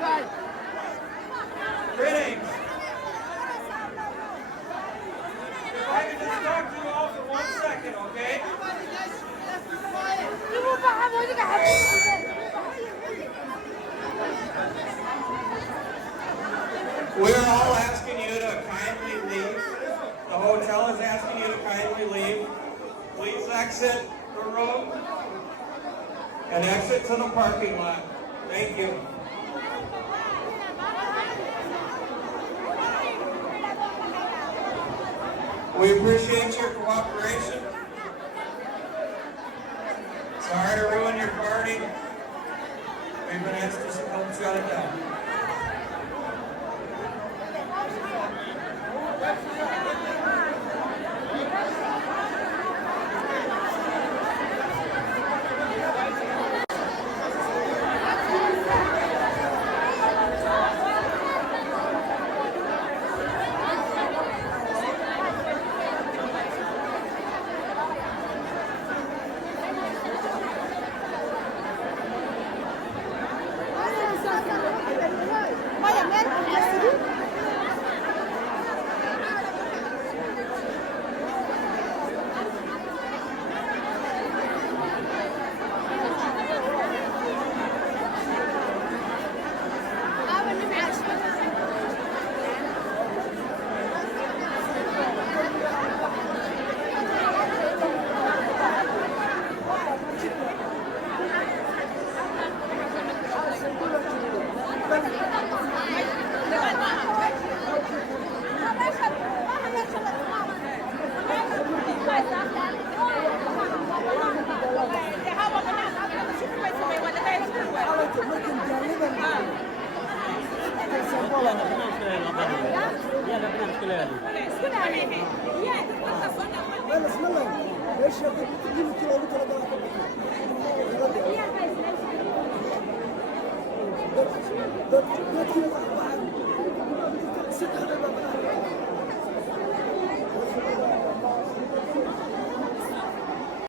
Greetings. If I can just talk to you all for 1 second, okay? We're all asking you to kindly leave. The hotel is asking you to kindly leave. Please exit the room and exit to the parking lot. Thank you. We appreciate your cooperation. Sorry to ruin your party. We've been asked to help shut it down.